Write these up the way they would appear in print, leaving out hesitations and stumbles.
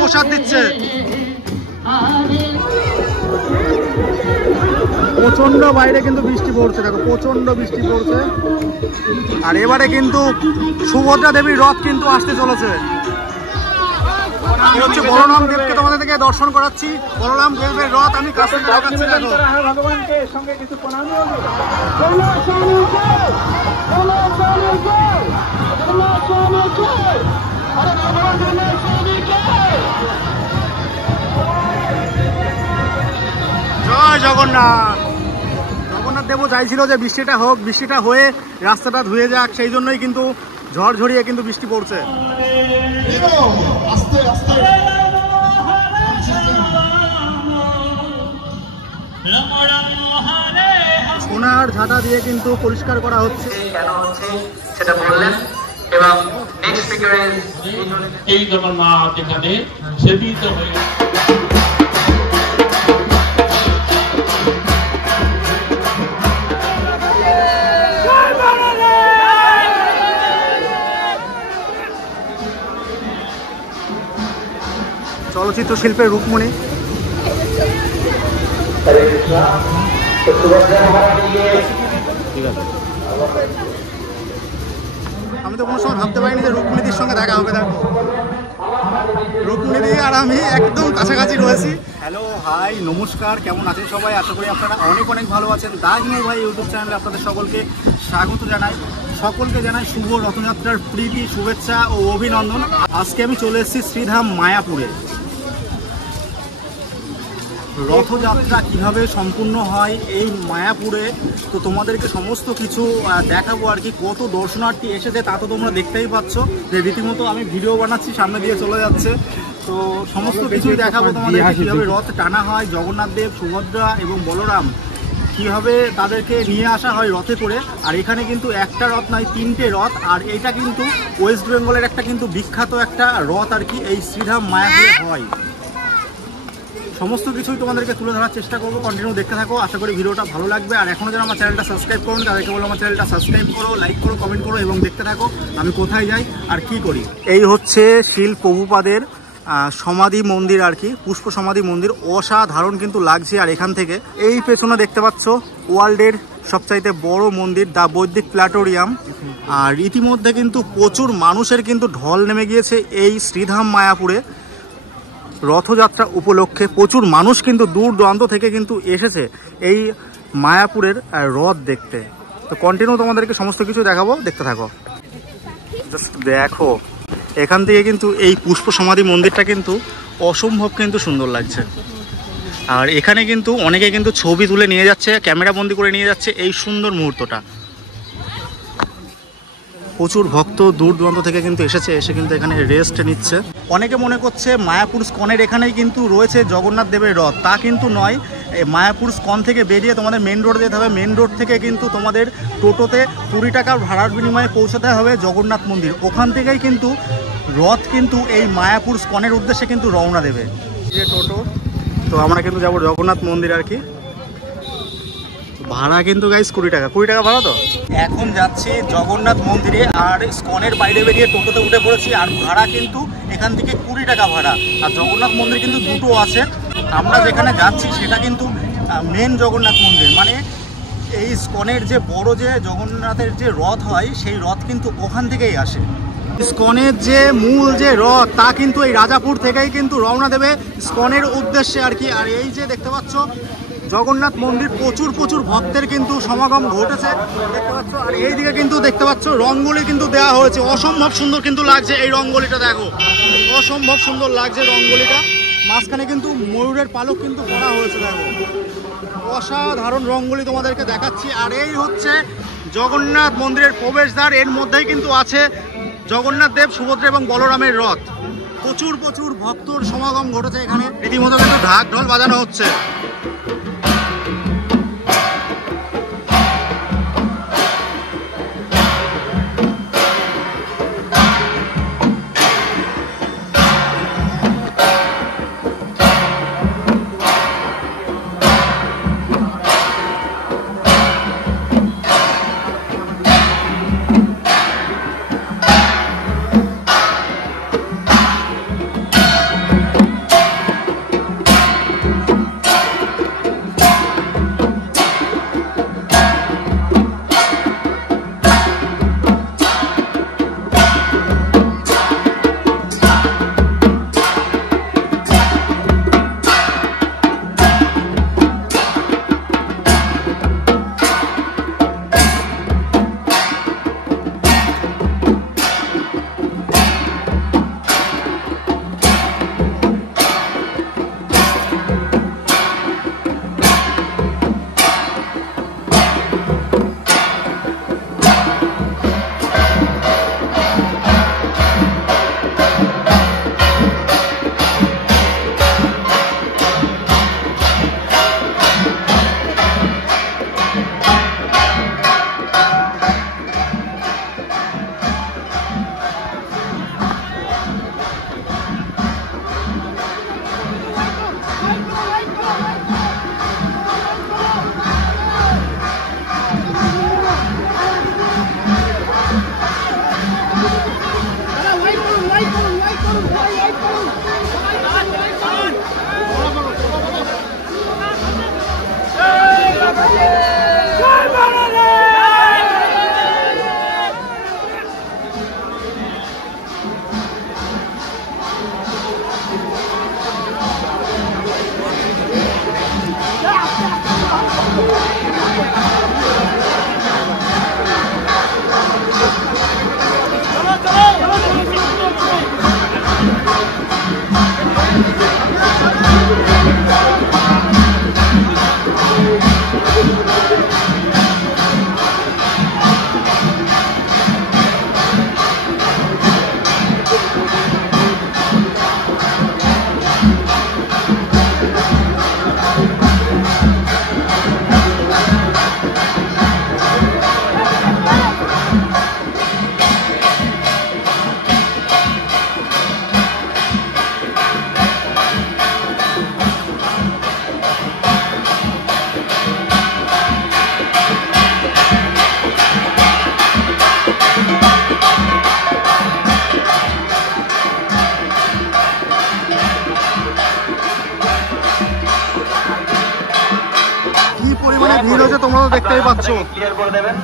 প্রসাদ দিচ্ছে প্রচন্ড বাইরে কিন্তু বৃষ্টি পড়ছে, দেখো প্রচন্ড বৃষ্টি পড়ছে। আর এবারে কিন্তু সুভদ্রা দেবীর রথ কিন্তু আসতে চলেছে। হচ্ছে বলরাম দেবকে তোমাদের থেকে দর্শন করাচ্ছি, বলরাম দেবের রথ আমি কাছে দেখাচ্ছি। দেখো ভগবানকে সঙ্গে কিছু প্রণাম। জয় জগন্নাথ। জগন্নাথ দেবও চাইছিল যে বৃষ্টিটা হোক, বৃষ্টিটা হয়ে রাস্তাটা ধুয়ে যাক, সেই জন্যই কিন্তু ঝড় ঝরিয়ে কিন্তু বৃষ্টি পড়ছে। সোনার ঝাঁটা দিয়ে কিন্তু পরিষ্কার করা হচ্ছে। কেন হচ্ছে সেটা বললেন এবং নেক্সট স্পিকারে এই জগন্নাথ এখানে সেবিত হয়ে চলচ্চিত্র শিল্পের রূপমণি। আমি তো কোনো সময় ভাবতে পারিনি যে রূপমণিদির সঙ্গে দেখা হবে। দেখো রূপমণিদি আর আমি একদম কাছাকাছি রয়েছি। হ্যালো, হাই, নমস্কার, কেমন আছেন সবাই? আশা করি আপনারা অনেক অনেক ভালো আছেন। দাগিনী ভাই ইউটিউব চ্যানেলে আপনাদের সকলকে স্বাগত জানাই। সকলকে জানাই শুভ রথযাত্রার প্রীতি, শুভেচ্ছা ও অভিনন্দন। আজকে আমি চলে এসেছি শ্রীধাম মায়াপুরে। রথযাত্রা কিভাবে সম্পূর্ণ হয় এই মায়াপুরে, তো তোমাদেরকে সমস্ত কিছু দেখাবো আর কি। কত দর্শনার্থী এসেছে তা তো তোমরা দেখতেই পাচ্ছ, যে রীতিমতো আমি ভিডিও বানাচ্ছি, সামনে দিয়ে চলে যাচ্ছে। তো সমস্ত কিছুই দেখাবো তোমাদেরকে, কীভাবে রথ টানা হয়, জগন্নাথ দেব, সুভদ্রা এবং বলরাম কীভাবে তাদেরকে নিয়ে আসা হয় রথে করে। আর এখানে কিন্তু একটা রথ নয়, 3টে রথ। আর এটা কিন্তু ওয়েস্ট বেঙ্গলের একটা কিন্তু বিখ্যাত একটা রথ আর কি, এই শ্রীধাম মায়াপুরে হয়। সমস্ত কিছুই তোমাদেরকে তুলে ধরার চেষ্টা করবো, কন্টিনিউ দেখতে থাকো। আশা করি ভিডিওটা ভালো লাগবে। আর এখনও যারা আমার চ্যানেলটা সাবস্ক্রাইব করুন তাদেরকে বলো আমার চ্যানেলটা সাবস্ক্রাইব করো, লাইক করো, কমেন্ট করো এবং দেখতে থাকো আমি কোথায় যাই আর কি করি। এই হচ্ছে শিল প্রভুপাদের সমাধি মন্দির আর কি, পুষ্প সমাধি মন্দির। অসাধারণ কিন্তু লাগছে। আর এখান থেকে এই পেছনে দেখতে পাচ্ছ ওয়ার্ল্ডের সবচাইতে বড় মন্দির, দ্য বৈদিক প্ল্যাটোরিয়াম। আর ইতিমধ্যে কিন্তু প্রচুর মানুষের কিন্তু ঢল নেমে গিয়েছে এই শ্রীধাম মায়াপুরে। রথযাত্রা উপলক্ষে প্রচুর মানুষ কিন্তু দূর দূরান্ত থেকে কিন্তু এসেছে এই মায়াপুরের রথ দেখতে। তো কন্টিনিউ তোমাদেরকে সমস্ত কিছু দেখাবো, দেখতে থাকো। জাস্ট দেখো, এখান থেকে কিন্তু এই পুষ্প সমাধি মন্দিরটা কিন্তু অসম্ভব কিন্তু সুন্দর লাগছে। আর এখানে কিন্তু অনেকে কিন্তু ছবি তুলে নিয়ে যাচ্ছে, ক্যামেরা বন্দি করে নিয়ে যাচ্ছে এই সুন্দর মুহূর্তটা। প্রচুর ভক্ত দূর দূরান্ত থেকে কিন্তু এসে কিন্তু এখানে রেস্ট নিচ্ছে। অনেকে মনে করছে মায়াপুর স্কনের এখানেই কিন্তু রয়েছে জগন্নাথ দেবের রথ, তা কিন্তু নয়। মায়াপুর স্কন থেকে বেরিয়ে তোমাদের মেন রোডে যেতে হবে। মেন রোড থেকে কিন্তু তোমাদের টোটোতে 20 টাকা ভাড়ার বিনিময়ে পৌঁছাতে হবে জগন্নাথ মন্দির। ওখান থেকেই কিন্তু রথ কিন্তু এই মায়াপুর স্কনের উদ্দেশ্যে কিন্তু রওনা দেবে যে টোটো। তো আমরা কিন্তু যাবো জগন্নাথ মন্দির আর কি। ভাড়া কিন্তু গাইস 20 টাকা, 20 টাকা ভাড়া। তো এখন যাচ্ছি জগন্নাথ মন্দিরে, আর স্কনের বাইরে বেরিয়ে টোটোতে উঠে পড়েছি। আর ভাড়া কিন্তু এখান থেকে 20 টাকা ভাড়া। আর জগন্নাথ মন্দির কিন্তু দুটো আছে। আমরা যেখানে যাচ্ছি সেটা কিন্তু মেন জগন্নাথ মন্দির, মানে এই স্কনের যে বড় যে জগন্নাথের যে রথ হয় সেই রথ কিন্তু ওখান থেকেই আসে। স্কনের যে মূল যে রথ তা কিন্তু এই রাজাপুর থেকেই কিন্তু রওনা দেবে স্কনের উদ্দেশ্যে আর কি। আর এই যে দেখতে পাচ্ছ জগন্নাথ মন্দির, প্রচুর ভক্তের কিন্তু সমাগম ঘটেছে দেখতে পাচ্ছ। আর এই দিকে কিন্তু দেখতে পাচ্ছ রঙ্গোলি কিন্তু দেওয়া হয়েছে, অসম্ভব সুন্দর কিন্তু লাগছে এই রঙ্গোলিটা। দেখো অসম্ভব সুন্দর লাগছে রঙ্গোলিটা। মাঝখানে কিন্তু ময়ূরের পালক কিন্তু করা হয়েছে, দেখো অসাধারণ রঙ্গোলি তোমাদেরকে দেখাচ্ছি। আর এই হচ্ছে জগন্নাথ মন্দিরের প্রবেশদ্বার, এর মধ্যেই কিন্তু আছে জগন্নাথ দেব, সুভদ্রা এবং বলরামের রথ। প্রচুর ভক্তর সমাগম ঘটেছে এখানে, রীতিমতো কিন্তু ঢাক ঢোল বাজানো হচ্ছে। ভিড় হচ্ছে তোমরা তো দেখতেই পাচ্ছ। ক্লিয়ার করে দেবেন।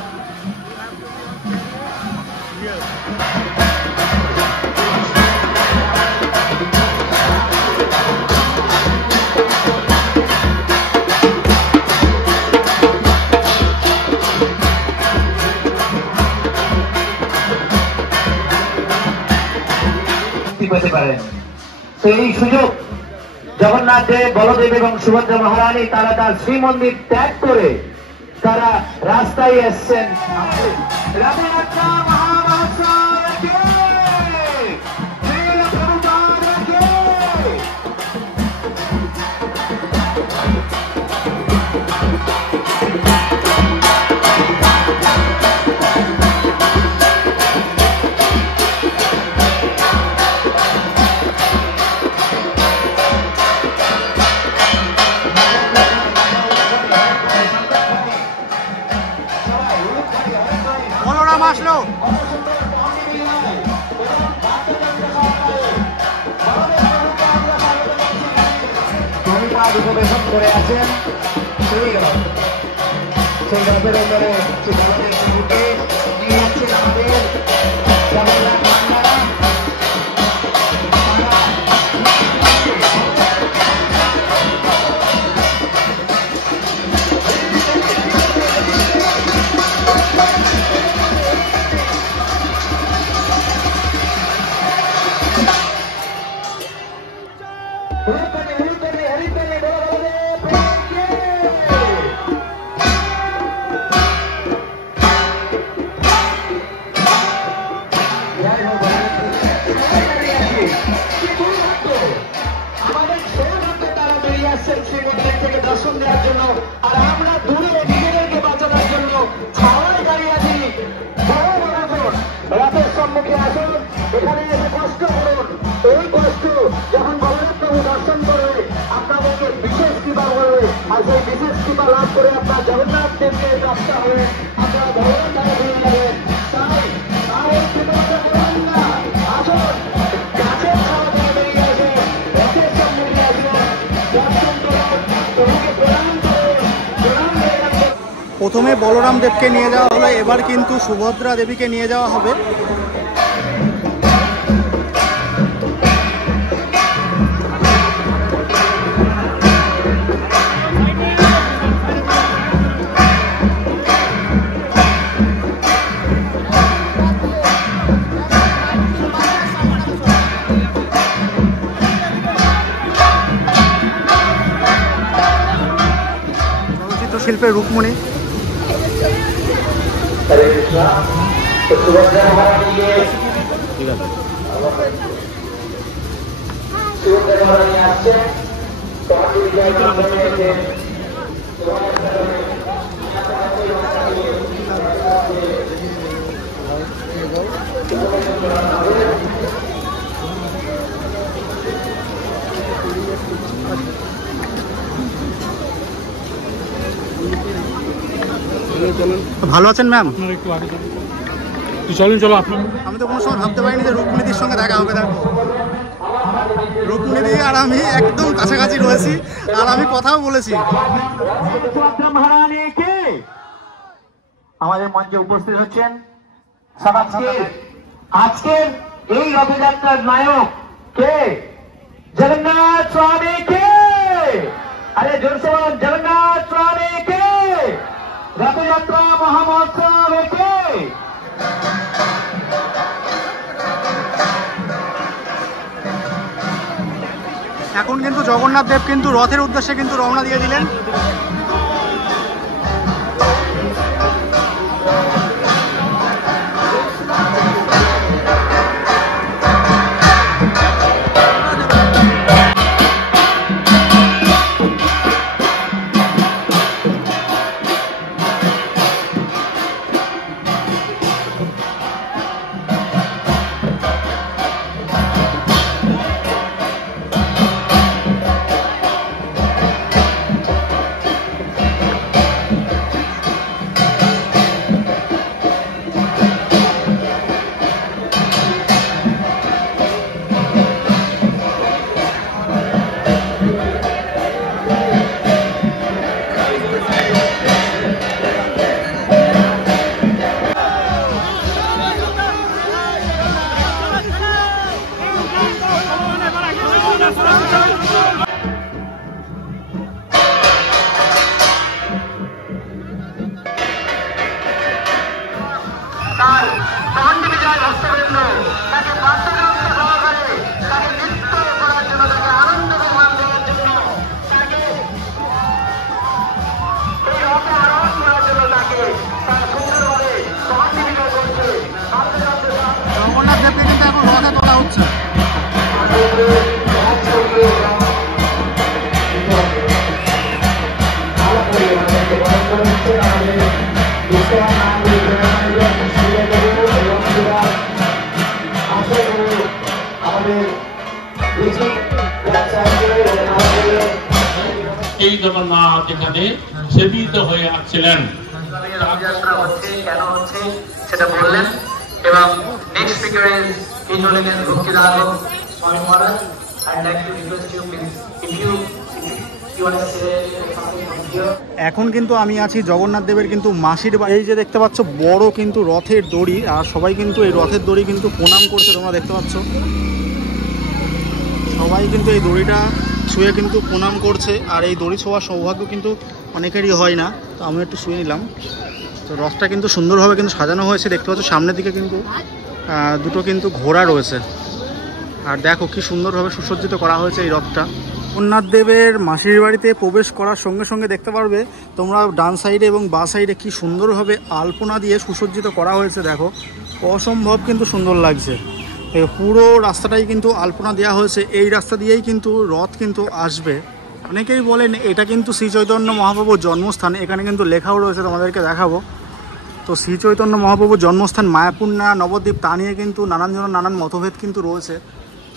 পেতে পারেন সেই সুযোগ জগন্নাথ দেব, বলদেব এবং সুভদ্রা মহারানী তারা তার শ্রীমন্দির ত্যাগ করে তারা রাস্তায় এসছেন। বলরাম আসলো। উপবেশন করে আছেন সেই রথের ওপরে নিয়ে যাচ্ছেন আমাদের জগন্নাথ বাংলা। দর্শন দেওয়ার জন্য আর আমরা দূরে নিজেদেরকে বাঁচানোর জন্য ছাওয়ায় দাঁড়িয়ে আছি। রাতের সম্মুখে আসুন, এখানে এসে কষ্ট করুন। এই কষ্ট যখন বলরামবাবু দর্শন করবে আপনাদেরকে বিশেষ কৃপা করবে, আর সেই বিশেষ কৃপা লাভ করে আপনার জগন্নাথ দেবকে প্রাপ্ত হবে, আপনারা ভগবান দ্বারা হয়ে যাবেন। তাই আর কৃপা করবেন না, আসুন গাছের ছাওয়া থেকে বেরিয়ে আসে, রথের সম্মুখে আসুন, দর্শন করুন, প্রভুকে প্রণাম করুন, প্রণাম হয়ে যাচ্ছে। প্রথমে বলরাম দেবকে নিয়ে যাওয়া হলো, এবার কিন্তু সুভদ্রা দেবীকে নিয়ে যাওয়া হবে। চলচ্চিত্র শিল্পের রুকমণি। সুভদ্রা মহারানীকে সুভদ্রা মহারানী আসছেন। ভালো আছেন ম্যাম? একটু আগে চলুন, চলো আপনার। আমি তো কোনো সময় ভাবতে পারিনি যে রুকমিণীদির সঙ্গে দেখা হবে। দেখো রুকমিণী আর আমি একদম কাছাকাছি রয়েছি, আর আমি কথাও বলেছি। আমাদের মঞ্চে উপস্থিত হচ্ছেন আজকের এই রথযাত্রার নায়ক কে? জগন্নাথ স্বামী কে? আরে জোরসে বলুন, জগন্নাথ স্বামী কে? রথযাত্রা মহামহোৎসব কে? এখন কিন্তু জগন্নাথ দেব কিন্তু রথের উদ্দেশ্যে কিন্তু রওনা দিয়ে দিলেন। জগন্নাথ এখানে সেবিত হয়ে আসছিলেন। রথযাত্রা হচ্ছে কেন হচ্ছে সেটা বললেন এবং নেক্সট স্পিকার ইজ ইন্দ্রলিঙ্গেন ভক্তিদায়ক স্বামী মহারাজ। I'd like to request you please if you want to say something from here. এখন কিন্তু আমি আছি জগন্নাথ দেবের কিন্তু মাসির বাড়ি। এই যে দেখতে পাচ্ছ বড় কিন্তু রথের দড়ি, আর সবাই কিন্তু এই রথের দড়ি কিন্তু প্রণাম করছে, তোমরা দেখতে পাচ্ছ সবাই কিন্তু এই দড়িটা ছুঁয়ে কিন্তু প্রণাম করছে। আর এই দড়ি ছোঁয়ার সৌভাগ্য কিন্তু অনেকেরই হয় না, তো আমি একটু ছুঁয়ে নিলাম। তো রথটা কিন্তু সুন্দরভাবে কিন্তু সাজানো হয়েছে, দেখতে পাচ্ছ সামনের দিকে কিন্তু দুটো কিন্তু ঘোড়া রয়েছে। আর দেখো কি সুন্দরভাবে সুসজ্জিত করা হয়েছে এই রথটা। জগন্নাথ দেবের মাসির বাড়িতে প্রবেশ করার সঙ্গে সঙ্গে দেখতে পারবে তোমরা ডান সাইডে এবং বাঁ সাইডে কি সুন্দরভাবে আলপনা দিয়ে সুসজ্জিত করা হয়েছে। দেখো অসম্ভব কিন্তু সুন্দর লাগছে। পুরো রাস্তাটাই কিন্তু আলপনা দেওয়া হয়েছে। এই রাস্তা দিয়েই কিন্তু রথ কিন্তু আসবে। অনেকেই বলেন এটা কিন্তু শ্রী চৈতন্য মহাপ্রভুর জন্মস্থান, এখানে কিন্তু লেখাও রয়েছে, তোমাদেরকে দেখাবো। তো শ্রী চৈতন্য মহাপ্রভুর জন্মস্থান মায়াপুর না নবদ্বীপ তা নিয়ে কিন্তু নানানজনের নানান মতভেদ কিন্তু রয়েছে।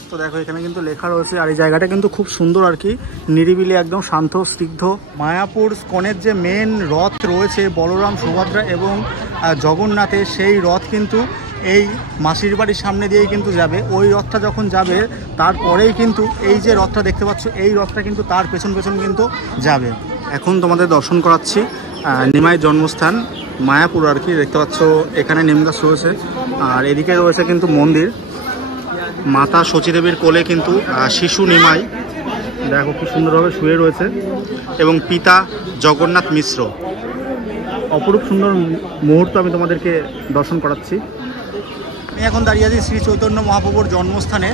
তো দেখো এখানে কিন্তু লেখা রয়েছে। আর এই জায়গাটা কিন্তু খুব সুন্দর আর কি, নিরিবিলি একদম শান্ত স্নিগ্ধ। মায়াপুর স্কনের যে মেন রথ রয়েছে বলরাম সুভদ্রা এবং জগন্নাথের, সেই রথ কিন্তু এই মাসির বাড়ির সামনে দিয়েই কিন্তু যাবে। ওই রথটা যখন যাবে তারপরেই কিন্তু এই যে রথটা দেখতে পাচ্ছ এই রথটা কিন্তু তার পেছন পেছন কিন্তু যাবে। এখন তোমাদের দর্শন করাচ্ছি নিমাইয়ের জন্মস্থান মায়াপুর আর কি। দেখতে পাচ্ছ এখানে নিম গাছ রয়েছে, আর এদিকে রয়েছে কিন্তু মন্দির। মাতা শচীদেবীর কোলে কিন্তু শিশু নিমাই, দেখো কি সুন্দরভাবে শুয়ে রয়েছে, এবং পিতা জগন্নাথ মিশ্র। অপরূপ সুন্দর মুহূর্ত আমি তোমাদেরকে দর্শন করাচ্ছি। আমি এখন দাঁড়িয়ে আছি শ্রী চৈতন্য মহাপ্রভুর জন্মস্থানে।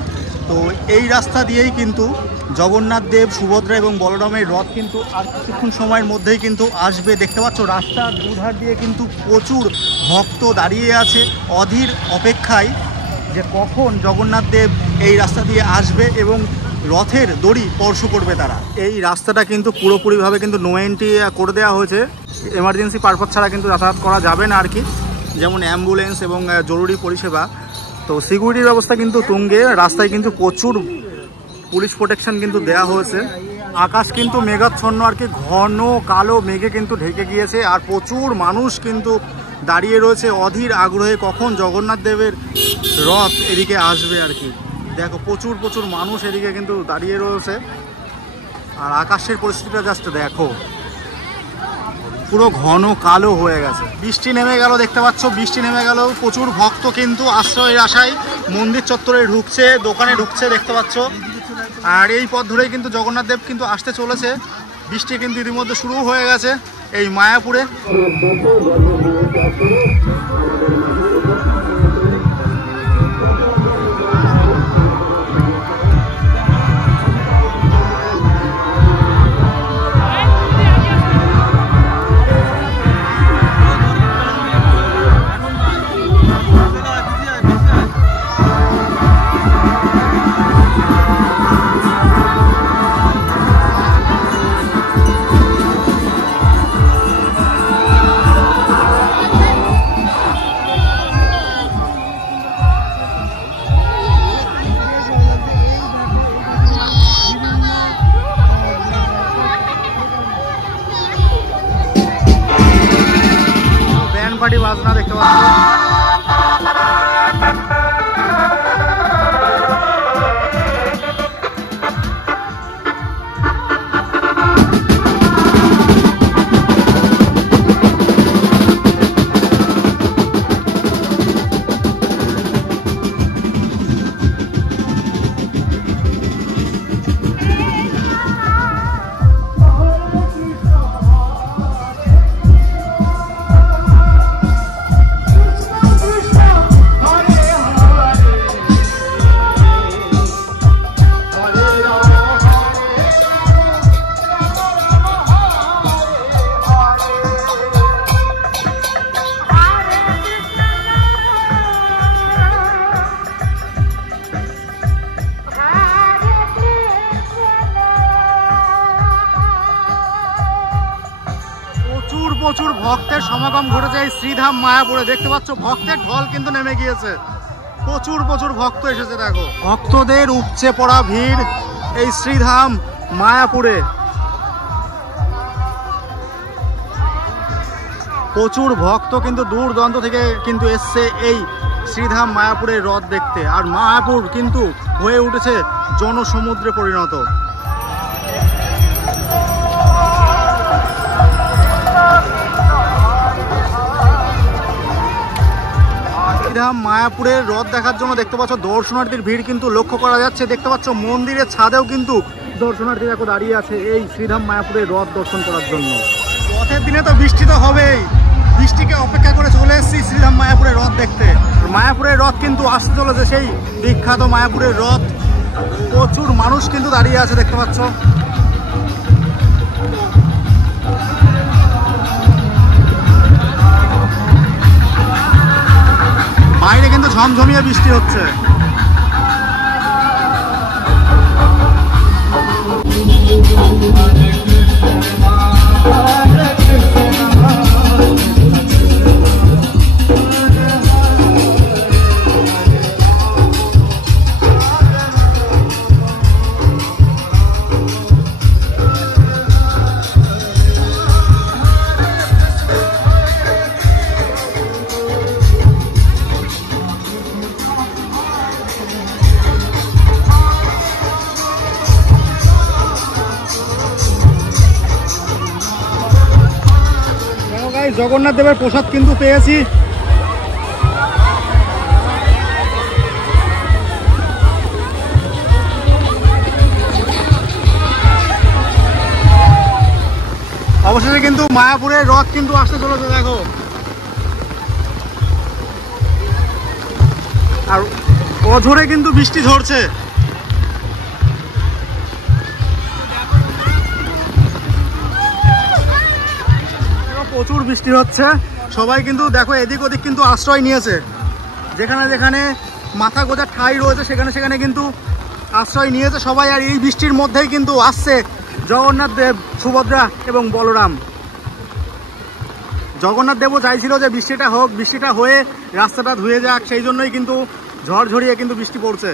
তো এই রাস্তা দিয়েই কিন্তু জগন্নাথ দেব, সুভদ্রা এবং বলরামের রথ কিন্তু আর কিছুক্ষণ সময়ের মধ্যেই কিন্তু আসবে। দেখতে পাচ্ছ রাস্তার দুধার দিয়ে কিন্তু প্রচুর ভক্ত দাঁড়িয়ে আছে অধীর অপেক্ষায় যে কখন জগন্নাথ দেব এই রাস্তা দিয়ে আসবে এবং রথের দড়ি স্পর্শ করবে তারা। এই রাস্তাটা কিন্তু পুরোপুরিভাবে কিন্তু নো এন্ট্রি করে দেওয়া হয়েছে। এমার্জেন্সি পারপাস ছাড়া কিন্তু যাতায়াত করা যাবে না আর কি, যেমন অ্যাম্বুলেন্স এবং জরুরি পরিষেবা। তো সিকিউরিটির ব্যবস্থা কিন্তু তুঙ্গে, রাস্তায় কিন্তু প্রচুর পুলিশ প্রোটেকশন কিন্তু দেওয়া হয়েছে। আকাশ কিন্তু মেঘাচ্ছন্ন আর কি, ঘন কালো মেঘে কিন্তু ঢেকে গিয়েছে। আর প্রচুর মানুষ কিন্তু দাঁড়িয়ে রয়েছে অধীর আগ্রহে কখন জগন্নাথ দেবের রথ এদিকে আসবে আর কি। দেখো প্রচুর প্রচুর মানুষ এদিকে কিন্তু দাঁড়িয়ে রয়েছে। আর আকাশের পরিস্থিতিটা জাস্ট দেখো, পুরো ঘন কালো হয়ে গেছে। বৃষ্টি নেমে গেল, দেখতে পাচ্ছ বৃষ্টি নেমে গেল। প্রচুর ভক্ত কিন্তু আশ্রয়ের আশায় মন্দির চত্বরে ঢুকছে, দোকানে ঢুকছে, দেখতে পাচ্ছ। আর এই পথ ধরেই কিন্তু জগন্নাথ দেব কিন্তু আসতে চলেছে। বৃষ্টি কিন্তু ইতিমধ্যে শুরু হয়ে গেছে এই মায়াপুরে। পার্টি বাজনা দেখতে প্রচুর ভক্তের সমাগম ঘটেছে এই শ্রীধাম মায়াপুরে। দেখতে পাচ্ছ ভক্তের ঢল কিন্তু নেমে গিয়েছে, প্রচুর ভক্ত এসেছে। দেখো ভক্তদের উপচে পড়া ভিড় এই শ্রীধাম মায়াপুরে। প্রচুর ভক্ত কিন্তু দূর দূরান্ত থেকে কিন্তু এসছে এই শ্রীধাম মায়াপুরের রথ দেখতে। আর মায়াপুর কিন্তু হয়ে উঠেছে জনসমুদ্রে পরিণত। শ্রীধাম মায়াপুরের রথ দেখার জন্য দেখতে পাচ্ছ দর্শনার্থীর ভিড় কিন্তু লক্ষ্য করা যাচ্ছে। দেখতে পাচ্ছ মন্দিরের ছাদেও কিন্তু দর্শনার্থী দেখো দাঁড়িয়ে আছে এই শ্রীধাম মায়াপুরের রথ দর্শন করার জন্য। রথের দিনে তো বৃষ্টি তো হবেই, বৃষ্টিকে অপেক্ষা করে চলে এসেছি শ্রীধাম মায়াপুরের রথ দেখতে। মায়াপুরের রথ কিন্তু আসতে চলেছে, সেই বিখ্যাত মায়াপুরের রথ। প্রচুর মানুষ কিন্তু দাঁড়িয়ে আছে দেখতে পাচ্ছ। বাইরে কিন্তু ঝমঝমিয়ে বৃষ্টি হচ্ছে। জগন্নাথ দেবের প্রসাদ কিন্তু পেয়েছি। অবশেষে কিন্তু মায়াপুরের রথ কিন্তু আসতে চলেছে দেখো। আর অঝোরে কিন্তু বৃষ্টি ঝরছে। প্রচুর বৃষ্টি হচ্ছে, সবাই কিন্তু দেখো এদিক ওদিক কিন্তু আশ্রয় নিয়েছে। যেখানে যেখানে মাথা গোঁজার ঠাঁই রয়েছে সেখানে সেখানে কিন্তু আশ্রয় নিয়েছে সবাই। আর এই বৃষ্টির মধ্যেই কিন্তু আসছে জগন্নাথ দেব, সুভদ্রা এবং বলরাম। জগন্নাথ দেবও চাইছিল যে বৃষ্টিটা হোক, বৃষ্টিটা হয়ে রাস্তাটা ধুয়ে যাক, সেই জন্যই কিন্তু ঝড়ঝড়িয়ে কিন্তু বৃষ্টি পড়ছে।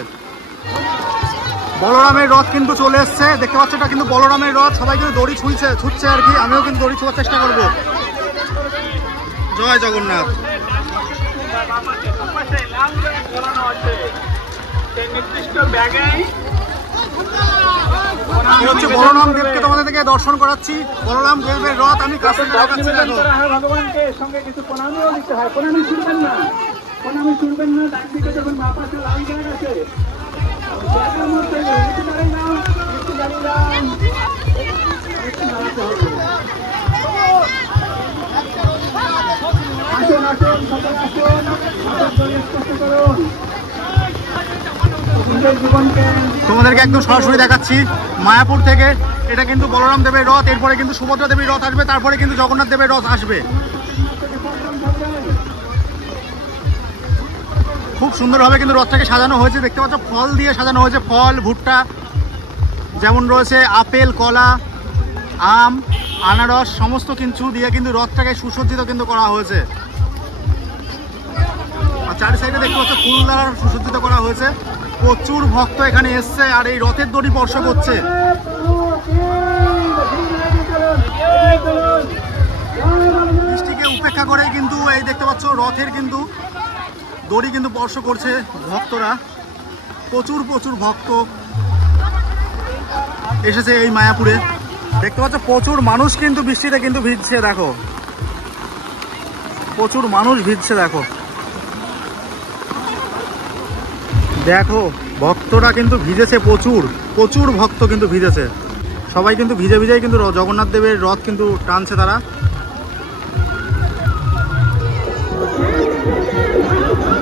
বলরামের রথ কিন্তু চলে এসছে, দেখতে পাচ্ছ এটা কিন্তু বলরামের রথ। সবাই কিন্তু দড়ি ছুটছে আর কি, আমিও কিন্তু দড়ি ছোঁয়ার চেষ্টা করবো। জয় জগন্নাথ। হচ্ছে বলরাম দেবকে তোমাদের থেকে দর্শন করাচ্ছি। বলরাম দেবের রথ আমি কাছে দেখাচ্ছি দেখো। ভগবানকে সঙ্গে কিছু প্রণামীও দিতে হয়। প্রণামী ছুটবেন না, প্রণামী ছুটবেন না। ডান দিকে যখন মা পাশে লাল জায়গা আছে জায়গার মধ্যে একটু দাঁড়িয়ে নাও, একটু দাঁড়িয়ে নাও, একটু দাঁড়াতে হবে। আসুন আসুন সকলে আসুন, স্পষ্ট করুন নিজের জীবনকে। তোমাদেরকে একদম সরাসরি দেখাচ্ছি মায়াপুর থেকে। এটা কিন্তু বলরাম দেবের রথ, এরপরে কিন্তু সুভদ্রা দেবীর রথ আসবে, তারপরে কিন্তু জগন্নাথ দেবের রথ আসবে। খুব সুন্দরভাবে কিন্তু রথটাকে সাজানো হয়েছে, দেখতে পাচ্ছ ফল দিয়ে সাজানো হয়েছে। ফল, ভুট্টা যেমন রয়েছে, আপেল, কলা, আম, আনারস সমস্ত কিছু দিয়ে কিন্তু রথটাকে সুসজ্জিত কিন্তু করা হয়েছে। আর চারি সাইডে দেখতে পাচ্ছ ফুল দ্বারা সুসজ্জিত করা হয়েছে। প্রচুর ভক্ত এখানে এসছে আর এই রথের দড়ি স্পর্শ করছে। বৃষ্টিকে উপেক্ষা করেই কিন্তু এই দেখতে পাচ্ছ রথের কিন্তু দড়ি কিন্তু স্পর্শ করছে ভক্তরা। প্রচুর প্রচুর ভক্ত এসেছে এই মায়াপুরে। দেখতে পাচ্ছ প্রচুর মানুষ কিন্তু বৃষ্টিতে কিন্তু ভিজছে দেখো, প্রচুর মানুষ ভিজছে দেখো। দেখো ভক্তরা কিন্তু ভিজেছে, প্রচুর প্রচুর ভক্ত কিন্তু ভিজেছে। সবাই কিন্তু ভিজে ভিজেই কিন্তু জগন্নাথ দেবের রথ কিন্তু টানছে তারা।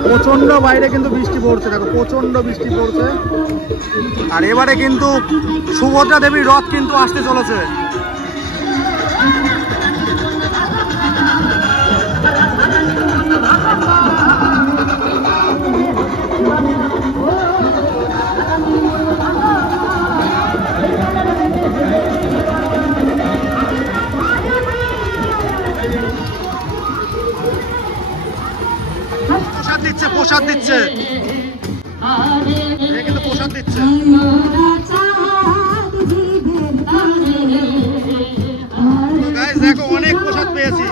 প্রচন্ড বাইরে কিন্তু বৃষ্টি পড়ছে দেখো, প্রচন্ড বৃষ্টি পড়ছে। আর এবারে কিন্তু সুভদ্রা দেবীর রথ কিন্তু আসতে চলেছে। প্রসাদ দিচ্ছে, প্রসাদ দিচ্ছে, কিন্তু প্রসাদ দিচ্ছে। দেখো অনেক প্রসাদ পেয়েছি।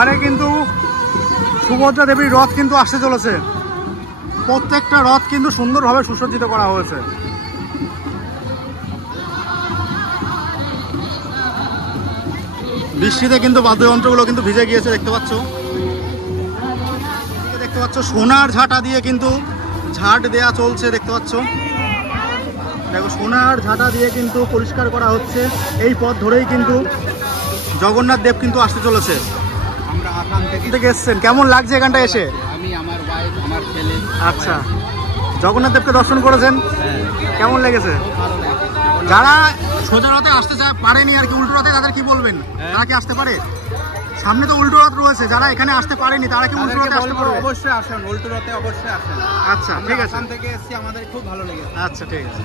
এবারে কিন্তু সুভদ্রা দেবীর রথ কিন্তু আসতে চলেছে। প্রত্যেকটা রথ কিন্তু সুন্দরভাবে সুসজ্জিত করা হয়েছে। বৃষ্টিতে কিন্তু বাদ্যযন্ত্রগুলো কিন্তু ভিজে গিয়েছে, দেখতে পাচ্ছ। দেখতে পাচ্ছ সোনার ঝাঁটা দিয়ে কিন্তু ঝাঁট দেয়া চলছে, দেখতে পাচ্ছ। দেখো সোনার ঝাঁটা দিয়ে কিন্তু পরিষ্কার করা হচ্ছে। এই পথ ধরেই কিন্তু জগন্নাথ দেব কিন্তু আসতে চলেছে। আমরা আসাম থেকে এসছেন, কেমন লাগছে এখানটা এসে? আমি, আমার ওয়াইফ, আমার ছেলে। আচ্ছা, জগন্নাথ দেবকে দর্শন করেছেন, কেমন লেগেছে? ভালো লাগে। যারা সোজা রথে আসতে পারেনি আর কি, উল্টো রথে, তাদের কি বলবেন? তারা কি আসতে পারে? সামনে তো উল্টো রথ রয়েছে, যারা এখানে আসতে পারেনি তারা কি উল্টো রথে আসতে পারবে? অবশ্যই আসেন, উল্টো রথে অবশ্যই আসেন। আচ্ছা ঠিক আছে, আসাম থেকে এসেছি, আমাদের খুব ভালো লেগেছে। আচ্ছা ঠিক আছে।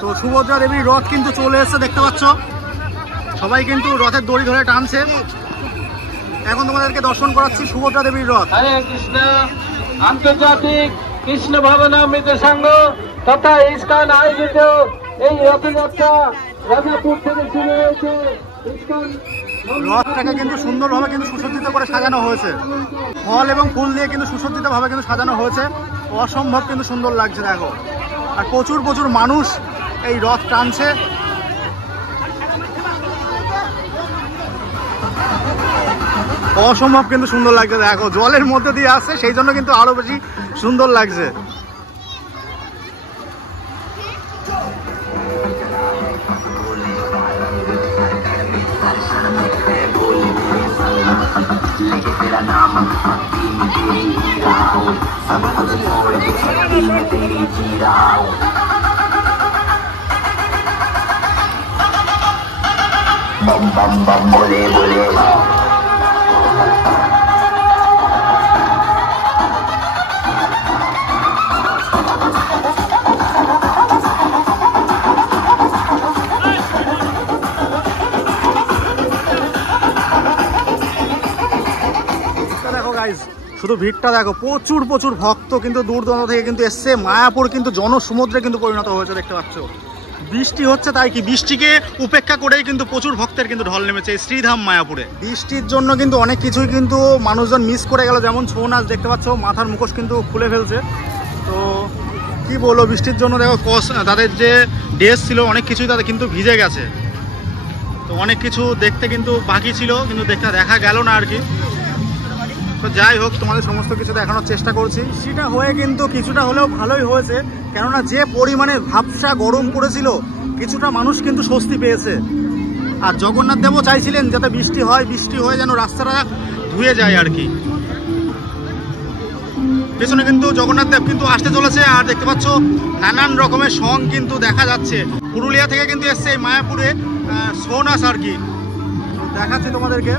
তো সুভদ্রা দেবীর রথ কিন্তু চলে এসেছে, দেখতে পাচ্ছ। সবাই কিন্তু রথের দড়ি ধরে টানছে। এখন তোমাদেরকে দর্শন করাচ্ছি সুভদ্রা দেবীর রথ। হরে কৃষ্ণ। আন্তর্জাতিক কৃষ্ণ ভাবনামৃত সংঘ তথা ইস্কন আয়োজিত এই রথযাত্রা রাজাপুর থেকে শুরু হয়েছে। ইস্কন রথটাকে কিন্তু সুন্দরভাবে কিন্তু সুসজ্জিত করে সাজানো হয়েছে। ফল এবং ফুল দিয়ে কিন্তু সুসজ্জিতভাবে কিন্তু সাজানো হয়েছে। অসম্ভব কিন্তু সুন্দর লাগছে, দেখো। আর প্রচুর প্রচুর মানুষ এই রথ টানছে। অসম্ভব কিন্তু সুন্দর লাগছে, দেখো। জলের মধ্যে দিয়ে আসছে, সেই জন্য কিন্তু আরো বেশি সুন্দর লাগছে। bam bam bam bole bole শুধু ভিড়টা দেখো, প্রচুর প্রচুর ভক্ত কিন্তু দূর দূরান্ত থেকে কিন্তু এসছে। মায়াপুর কিন্তু জনসমুদ্রে কিন্তু পরিণত হয়েছে, দেখতে পাচ্ছ। বৃষ্টি হচ্ছে, তাই কি বৃষ্টিকে উপেক্ষা করেই কিন্তু প্রচুর ভক্তের কিন্তু ঢল নেমেছে এই শ্রীধাম মায়াপুরে। বৃষ্টির জন্য কিন্তু অনেক কিছুই কিন্তু মানুষজন মিস করে গেল, যেমন ছৌ নাচ, দেখতে পাচ্ছ। মাথার মুখোশ কিন্তু খুলে ফেলছে। তো কি বলবো, বৃষ্টির জন্য দেখো তাদের যে ড্রেস ছিল অনেক কিছুই তাদের কিন্তু ভিজে গেছে। তো অনেক কিছু দেখতে কিন্তু বাকি ছিল, কিন্তু দেখা গেল না আর কি। তো যাই হোক, তোমাদের সমস্ত কিছু দেখানোর চেষ্টা করছি। সেটা হয়ে কিন্তু কিছুটা হলেও ভালোই হয়েছে, কেননা যে পরিমাণে ভাবসা গরম পড়েছিল, কিছুটা মানুষ কিন্তু স্বস্তি পেয়েছে। আর জগন্নাথ দেবও চাইছিলেন যাতে বৃষ্টি হয়, বৃষ্টি হয়ে যেন রাস্তাটা ধুয়ে যায় আর কি। পেছনে কিন্তু জগন্নাথ দেব কিন্তু আসতে চলেছে। আর দেখতে পাচ্ছ নানান রকমের সং কিন্তু দেখা যাচ্ছে। পুরুলিয়া থেকে কিন্তু এসছে এই মায়াপুরে ছৌ নাচ আর কি। দেখাচ্ছি তোমাদেরকে।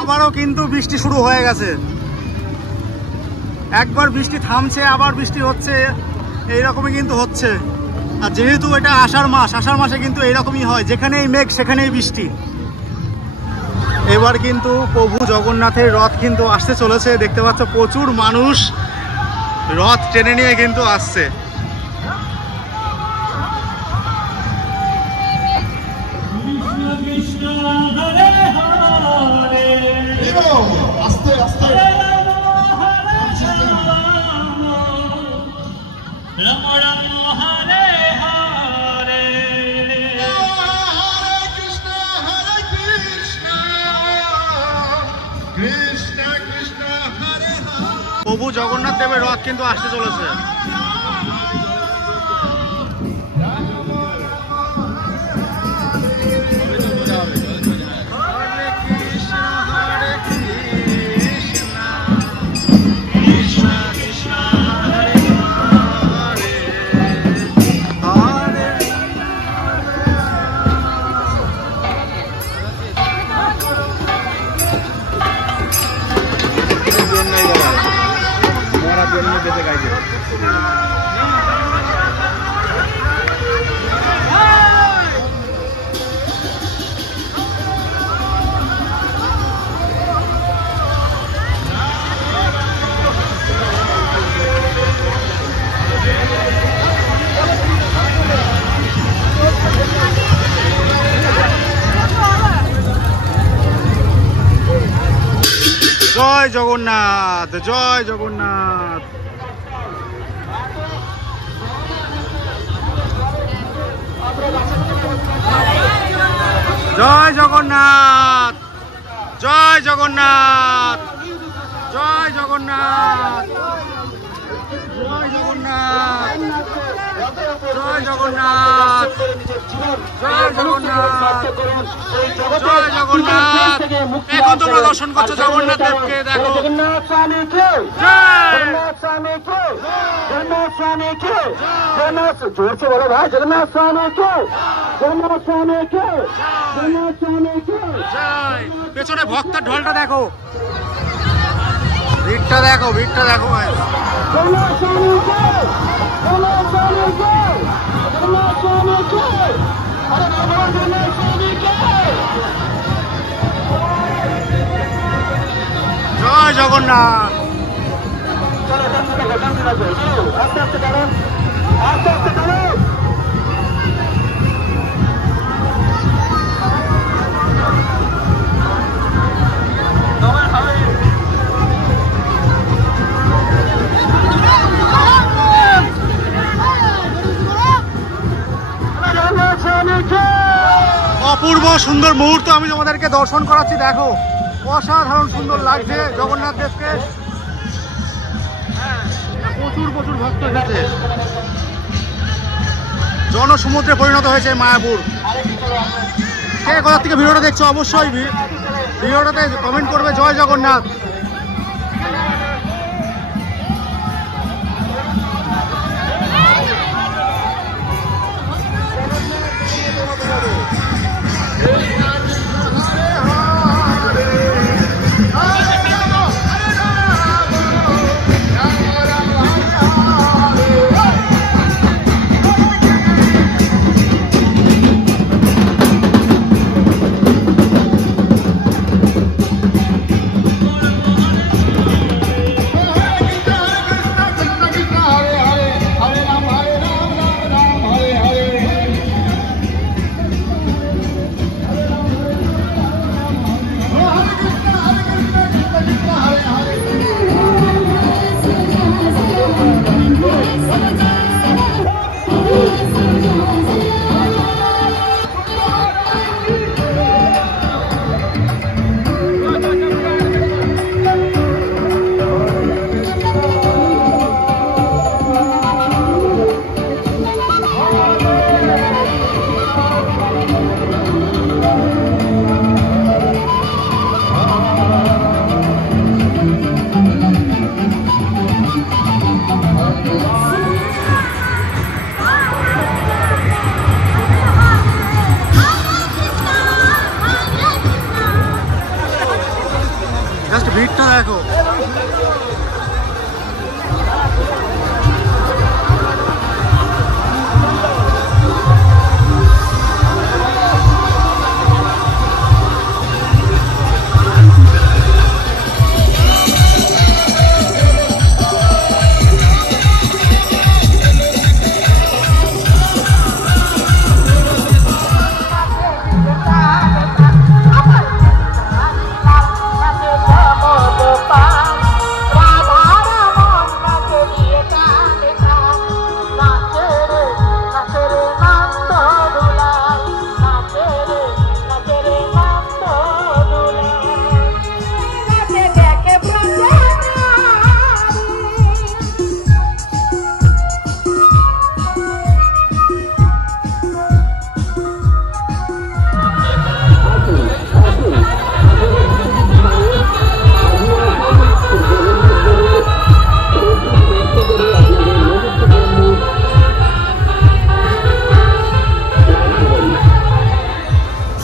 আবারও কিন্তু বৃষ্টি শুরু হয়ে গেছে। একবার বৃষ্টি থামছে, আবার বৃষ্টি হচ্ছে, এইরকমই কিন্তু হচ্ছে। আর যেহেতু এটা আষাঢ় মাস, আষাঢ় মাসে কিন্তু এইরকমই হয়, যেখানেই মেঘ সেখানেই বৃষ্টি। এবার কিন্তু প্রভু জগন্নাথের রথ কিন্তু আসতে চলেছে, দেখতে পাচ্ছ। প্রচুর মানুষ রথ টেনে নিয়ে কিন্তু আসছে। আস্তে আস্তে প্রভু জগন্নাথ দেবের রথ কিন্তু আসতে চলেছে। বেঁচে গাইছে। জয় জগন্নাথ, জয় জগন্নাথ। জয় জগন্নাথ, জয় জগন্নাথ, জয় জগন্নাথ, জয় জগন্নাথ, জয় জগন্নাথ, জয় জগন্নাথ, জয় জগন্নাথ। এখন তোমরা দর্শন করছো জগন্নাথ দেবকে, দেখো। জগন্নাথ স্বামীকে জয় জগন্নাথ স্বামীকে জগন্নাথ স্বামীকে জগন্নাথ, জোরছে বলো ভাই, জগন্নাথ স্বামীকে জগন্নাথ স্বামীকে জগন্নাথ স্বামীকে। জয়। পেছনে ভক্তের ঢলটা দেখো, ভিড়টা দেখো, ভিড়টা দেখো ভাই। জগন্নাথ স্বামীকে জগন্নাথ স্বামীকে জগন্নাথ স্বামীকে, আরে ভগবান জগন্নাথ স্বামীকে। জয় জগন্নাথ। চলো শান্তি থাকো, শান্তি থাকো, চলো আস্তে আস্তে করো, আস্তে আস্তে করো। অপূর্ব সুন্দর মুহূর্ত আমি তোমাদেরকে দর্শন করাচ্ছি, দেখো। অসাধারণ সুন্দর লাগছে জগন্নাথ দেবকে। প্রচুর প্রচুর ভক্ত এসেছে, জনসমুদ্রে পরিণত হয়েছে মায়াপুর। কে কোথা থেকে ভিডিওটা দেখছো অবশ্যই ভিডিওটাতে কমেন্ট করবে জয় জগন্নাথ। জাস্ট ভিড়টা দেখো।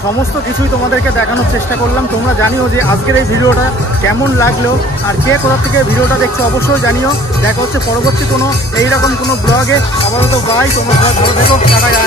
সমস্ত কিছুই তোমাদেরকে দেখানোর চেষ্টা করলাম। তোমরা জানিও যে আজকের এই ভিডিওটা কেমন লাগলো, আর কে কোথা থেকে ভিডিওটা দেখছো অবশ্যই জানিও। দেখা হচ্ছে পরবর্তী কোনো এইরকম কোনো ব্লগে। আপাতত বাই, তোমরা ভালো থেকো, টাটা।